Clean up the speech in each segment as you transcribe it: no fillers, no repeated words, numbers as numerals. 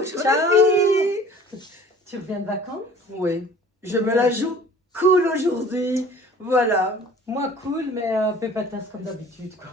Bonjour Ciao. les filles. Tu reviens de vacances? Oui, je me la joue cool aujourd'hui. Voilà. Moi, cool, mais pépatas comme d'habitude, quoi.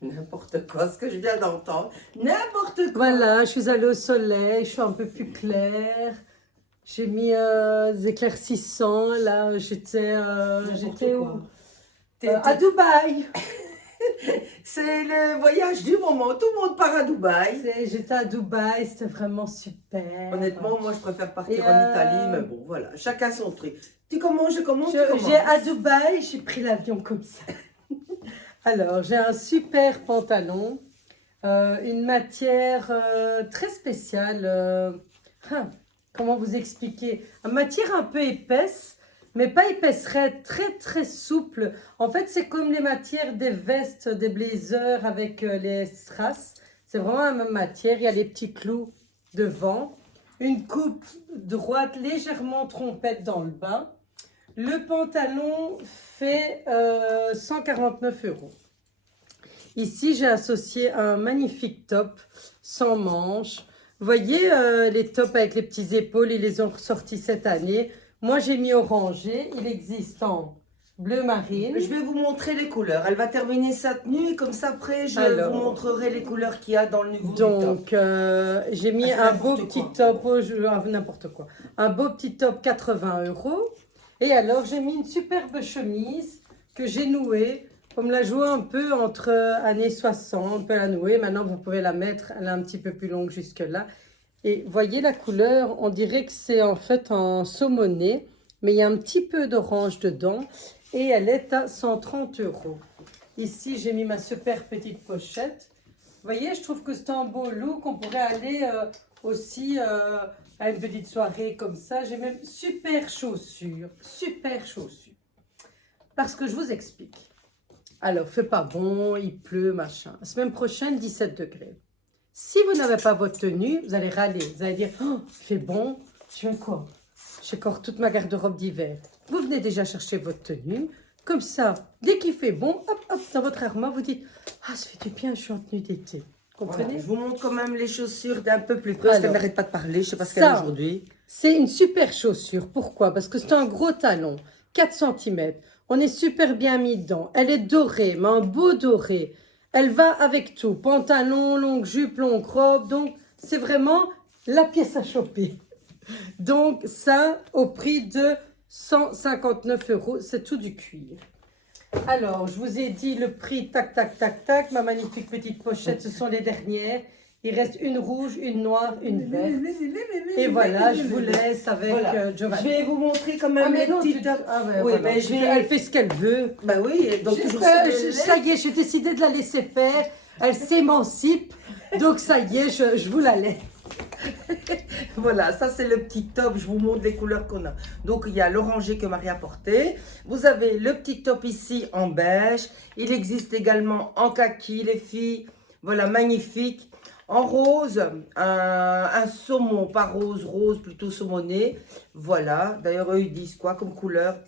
N'importe quoi, ce que je viens d'entendre. N'importe quoi. Voilà, je suis allée au soleil, je suis un peu plus claire. J'ai mis des éclaircissants, là, j'étais N'importe où? quoi. À Dubaï. C'est le voyage du moment. Tout le monde part à Dubaï. J'étais à Dubaï, c'était vraiment super. Honnêtement, moi, je préfère partir Et, en Italie, mais bon, voilà. Chacun son truc. Tu commences, je commence, tu commences. À Dubaï, j'ai pris l'avion comme ça. Alors, j'ai un super pantalon, une matière très spéciale. Comment vous expliquer? Une matière un peu épaisse, mais pas épaisse raide, très très souple. En fait, c'est comme les matières des vestes, des blazers avec les strass. C'est vraiment la même matière. Il y a les petits clous devant. Une coupe droite, légèrement trompette dans le bas. Le pantalon fait 149 €. Ici, j'ai associé un magnifique top sans manches. Vous voyez les tops avec les petits épaules, ils les ont ressortis cette année. Moi, j'ai mis orangé. Il existe en bleu marine. Je vais vous montrer les couleurs. Elle va terminer sa tenue et comme ça, après, je vous montrerai les couleurs qu'il y a dans le nouveau top. Donc, j'ai mis un beau petit top, n'importe quoi. Un beau petit top 80 €. Et alors, j'ai mis une superbe chemise que j'ai nouée. On me l'a jouée un peu entre années 60, on peut la nouer. Maintenant, vous pouvez la mettre, elle est un petit peu plus longue jusque là. Et voyez la couleur, on dirait que c'est en fait en saumoné, mais il y a un petit peu d'orange dedans. Et elle est à 130 €. Ici, j'ai mis ma super petite pochette. Vous voyez, je trouve que c'est un beau look. On pourrait aller aussi à une petite soirée comme ça. J'ai même super chaussures. Super chaussures. Parce que je vous explique. Alors, fait pas bon, il pleut, machin. Semaine prochaine, 17 degrés. Si vous n'avez pas votre tenue, vous allez râler. Vous allez dire, oh, il fait bon. Je fais quoi? J'ai encore toute ma garde-robe d'hiver. Vous venez déjà chercher votre tenue. Comme ça, dès qu'il fait bon, hop, hop, dans votre armoire, vous dites, ah, ça fait du bien, je suis en tenue d'été. Comprenez? Voilà, je vous montre quand même les chaussures d'un peu plus près parce qu'elle n'arrête pas de parler. Je ne sais pas ce qu'elle ça, a aujourd'hui. C'est une super chaussure. Pourquoi? Parce que c'est un gros talon, 4 cm. On est super bien mis dedans. Elle est dorée, mais un beau doré. Elle va avec tout. Pantalon, longue jupe, longue robe. Donc, c'est vraiment la pièce à choper. Donc, ça, au prix de 159 €, c'est tout du cuir. Alors, je vous ai dit le prix, tac, tac, tac, tac. Ma magnifique petite pochette, ce sont les dernières. Il reste une rouge, une noire, une verte. Et voilà, je vous laisse avec Voilà. Giovanni. Je vais vous montrer quand même les petites... Oui, mais elle fait ce qu'elle veut. Bah oui, donc toujours Ça y est, j'ai décidé de la laisser faire. Elle s'émancipe. Donc ça y est, je vous la laisse. Voilà, ça c'est le petit top, je vous montre les couleurs qu'on a. Donc il y a l'orangé que Marie a porté. Vous avez le petit top ici en beige. Il existe également en kaki, les filles. Voilà, magnifique. En rose, un saumon, pas rose, rose plutôt saumoné. Voilà, d'ailleurs eux ils disent quoi comme couleur?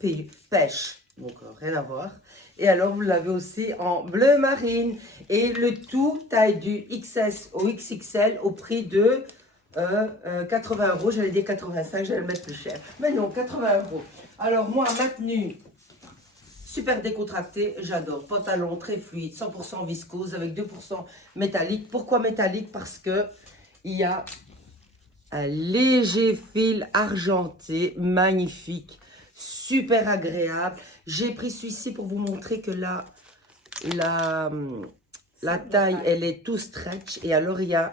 Pêche, donc rien à voir. Et alors vous l'avez aussi en bleu marine. Et le tout taille du XS au XXL au prix de 80 €. J'allais dire 85, j'allais le mettre plus cher. Mais non, 80 €. Alors moi, ma tenue, super décontractée, j'adore. Pantalon très fluide, 100% viscose avec 2% métallique. Pourquoi métallique? Parce que il y a un léger fil argenté, magnifique, super agréable. J'ai pris celui-ci pour vous montrer que la taille, elle est tout stretch. Et alors, il y a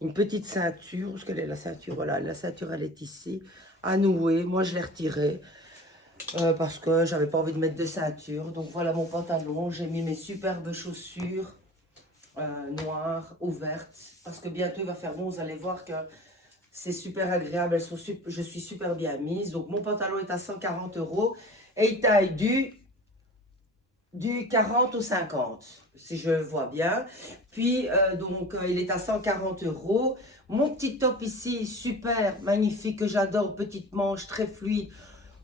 une petite ceinture. Où est-ce qu'elle est la ceinture? Voilà, la ceinture, elle est ici, à nouer. Moi, je l'ai retirée. Parce que j'avais pas envie de mettre de ceinture. Donc voilà mon pantalon. J'ai mis mes superbes chaussures noires ou vertes. Parce que bientôt il va faire bon. Vous allez voir que c'est super agréable. Je suis super bien mise. Donc mon pantalon est à 140 €. Et il taille du 40 au 50. Si je vois bien. Puis il est à 140 €. Mon petit top ici, super magnifique, que j'adore. Petite manche, très fluide.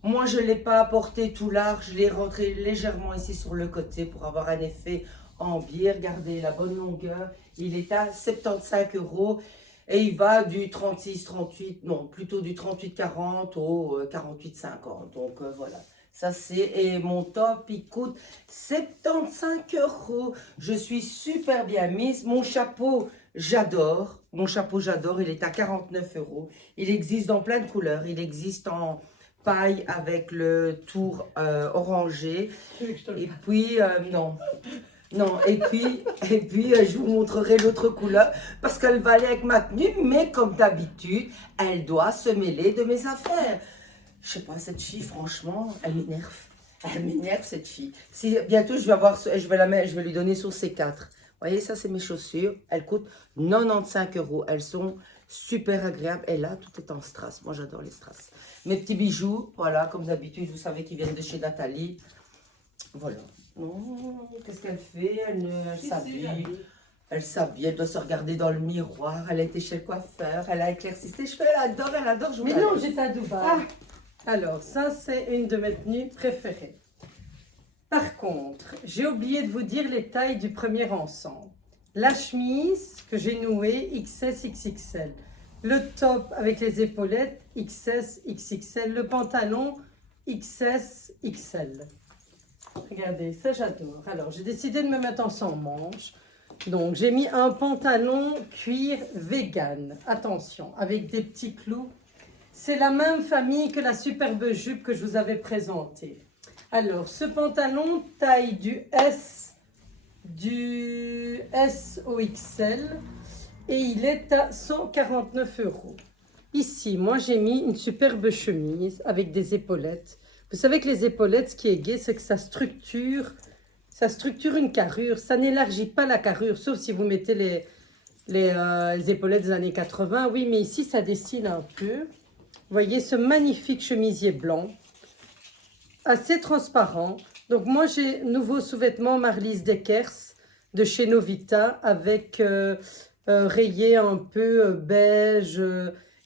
Moi, je ne l'ai pas apporté tout large, je l'ai rentré légèrement ici sur le côté pour avoir un effet en biais. Regardez la bonne longueur, il est à 75 €. Et il va du 36, 38, non, plutôt du 38, 40 au 48, 50. Donc voilà. Ça c'est, et mon top, il coûte 75 €. Je suis super bien mise. Mon chapeau, j'adore. Mon chapeau, j'adore. Il est à 49 €. Il existe dans plein de couleurs. Il existe en paille avec le tour orangé. Et puis, non. Non, et puis je vous montrerai l'autre couleur parce qu'elle va aller avec ma tenue, mais comme d'habitude, elle doit se mêler de mes affaires. Je sais pas, cette fille, franchement, elle m'énerve. Elle m'énerve, cette fille. Si, bientôt, je vais avoir, je vais la mettre, je vais lui donner sur C4. Vous voyez, ça, c'est mes chaussures. Elles coûtent 95 €. Elles sont super agréables. Et là, tout est en strass. Moi, j'adore les strass. Mes petits bijoux, voilà, comme d'habitude, vous savez qu'ils viennent de chez Nathalie. Voilà. Oh, qu'est-ce qu'elle fait? Elle s'habille. Elle s'habille, elle doit se regarder dans le miroir. Elle a été chez le coiffeur, elle a éclairci ses cheveux. Elle adore. Je vous Mais la non, laisse. j'étais à Dubaï. Alors, ça, c'est une de mes tenues préférées. Par contre, j'ai oublié de vous dire les tailles du premier ensemble. La chemise que j'ai nouée, XS, XXL. Le top avec les épaulettes, XS, XXL. Le pantalon, XS, XL. Regardez, ça j'adore. Alors, j'ai décidé de me mettre en sans manches. Donc, j'ai mis un pantalon cuir vegan. Attention, avec des petits clous. C'est la même famille que la superbe jupe que je vous avais présentée. Alors, ce pantalon taille du S au XL et il est à 149 €. Ici, moi, j'ai mis une superbe chemise avec des épaulettes. Vous savez que les épaulettes, ce qui est gai, c'est que ça structure une carrure. Ça n'élargit pas la carrure, sauf si vous mettez les épaulettes des années 80. Oui, mais ici, ça dessine un peu. Vous voyez ce magnifique chemisier blanc, assez transparent. Donc moi, j'ai nouveau sous-vêtement Marlies Deckers de chez Novita avec rayé un peu beige.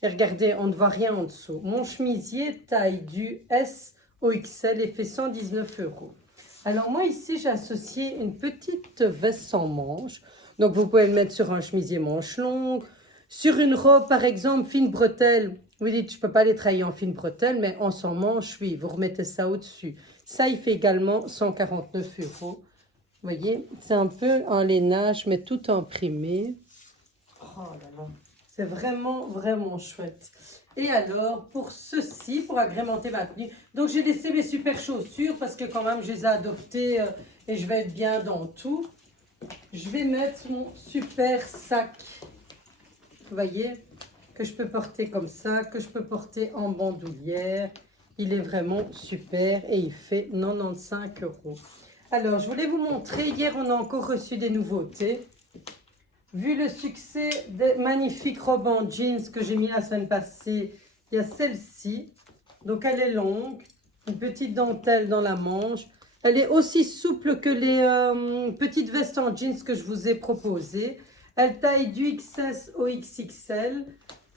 Et regardez, on ne voit rien en dessous. Mon chemisier taille du S au XL et fait 119 €. Alors moi ici, j'ai associé une petite veste sans manches. Donc vous pouvez le mettre sur un chemisier manche longue, sur une robe par exemple fine bretelle. Vous dites, je ne peux pas les travailler en fine bretelle, mais en sans manche, oui, vous remettez ça au-dessus. Ça, il fait également 149 €. Vous voyez, c'est un peu en lainage, mais tout imprimé. Oh là là, c'est vraiment, vraiment chouette. Et alors, pour ceci, pour agrémenter ma tenue, donc j'ai laissé mes super chaussures parce que quand même, je les ai adoptées et je vais être bien dans tout. Je vais mettre mon super sac, vous voyez, que je peux porter comme ça, que je peux porter en bandoulière. Il est vraiment super et il fait 95 €. Alors, je voulais vous montrer, hier on a encore reçu des nouveautés. Vu le succès des magnifiques robes en jeans que j'ai mis la semaine passée, il y a celle-ci. Donc elle est longue, une petite dentelle dans la manche. Elle est aussi souple que les petites vestes en jeans que je vous ai proposées. Elle taille du XS au XXL.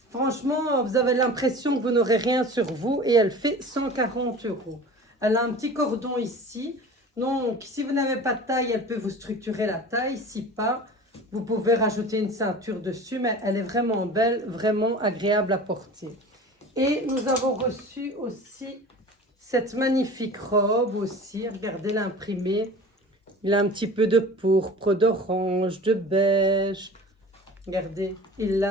Franchement, vous avez l'impression que vous n'aurez rien sur vous et elle fait 140 €. Elle a un petit cordon ici. Donc, si vous n'avez pas de taille, elle peut vous structurer la taille. Si pas, vous pouvez rajouter une ceinture dessus, mais elle est vraiment belle, vraiment agréable à porter. Et nous avons reçu aussi cette magnifique robe aussi. Regardez l'imprimé. Il a un petit peu de pourpre, d'orange, de beige. Regardez, elle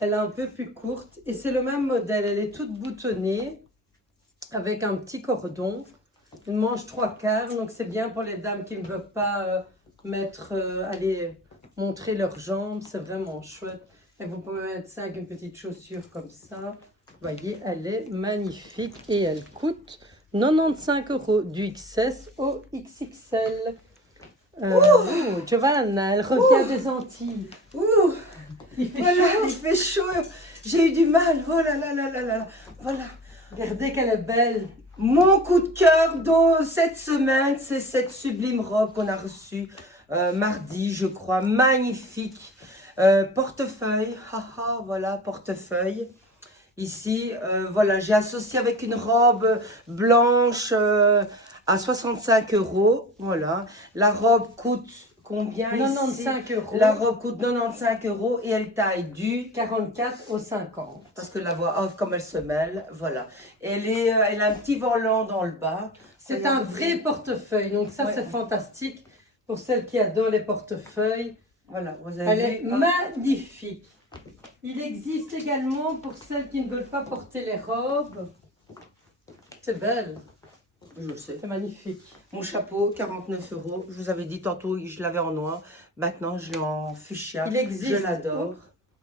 est un peu plus courte. Et c'est le même modèle. Elle est toute boutonnée avec un petit cordon. Une manche 3/4. Donc c'est bien pour les dames qui ne veulent pas aller montrer leurs jambes. C'est vraiment chouette. Et vous pouvez mettre ça avec une petite chaussure comme ça. Vous voyez, elle est magnifique et elle coûte 95 € du XS au XXL. Giovanna, elle revient des Antilles. Il fait chaud. Il fait chaud. J'ai eu du mal. Oh là là là là là. Voilà. Regardez qu'elle est belle. Mon coup de cœur de cette semaine, c'est cette sublime robe qu'on a reçue mardi, je crois. Magnifique. Portefeuille. Haha, voilà, portefeuille. Ici, voilà, j'ai associé avec une robe blanche à 65 €. Voilà. La robe coûte combien ici? 95 euros. La robe coûte 95 € et elle taille du... 44 au 50. Parce que la voix off, comme elle se mêle, voilà. Elle a un petit volant dans le bas. C'est un vrai portefeuille, donc ça Ouais. c'est fantastique pour celles qui adorent les portefeuilles. Voilà, vous Elle avez est vu. magnifique. Il existe également pour celles qui ne veulent pas porter les robes. C'est belle, Je le sais. c'est magnifique. Mon chapeau, 49 €. Je vous avais dit tantôt, je l'avais en noir. Maintenant, je l'ai en fuchsia. Il existe. Je l'adore.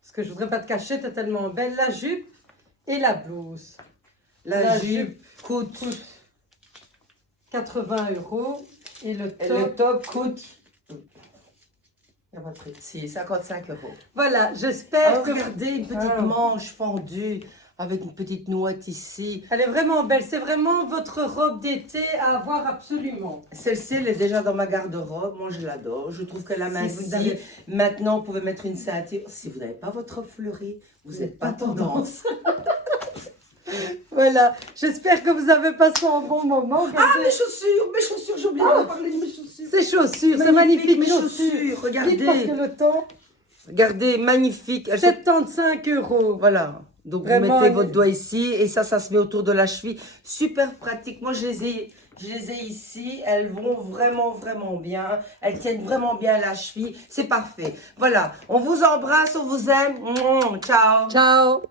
Parce que je voudrais pas te cacher, t'es tellement belle. La jupe et la blouse. La jupe coûte... 80 euros. Et le Et top. le top coûte... Il n'y a pas de prix. Si, 55 €. Voilà, j'espère que... Regardez, une petite Ah. manche fendue avec une petite nouette ici. Elle est vraiment belle. C'est vraiment votre robe d'été à avoir absolument. Celle-ci, elle est déjà dans ma garde-robe. Moi, je l'adore. Je trouve qu'elle Si amincit. vous avez- Maintenant, vous pouvez mettre une ceinture. Si vous n'avez pas votre robe fleurie, vous n'êtes pas tendance. Voilà, j'espère que vous avez passé un bon moment. Ah, Regardez. mes chaussures, j'ai oublié Ah. de parler de mes chaussures. Ces chaussures, c'est magnifique. mes chaussures. chaussures. Vite, parce Regardez. que le temps, Regardez, magnifique. Elles sont- 75 euros. Voilà. Donc, Vraiment, vous mettez elle- votre doigt ici et ça se met autour de la cheville. Super pratique. Moi, je les ai ici. Elles vont vraiment, vraiment bien. Elles tiennent vraiment bien la cheville. C'est parfait. Voilà. On vous embrasse, on vous aime. Ciao. Ciao.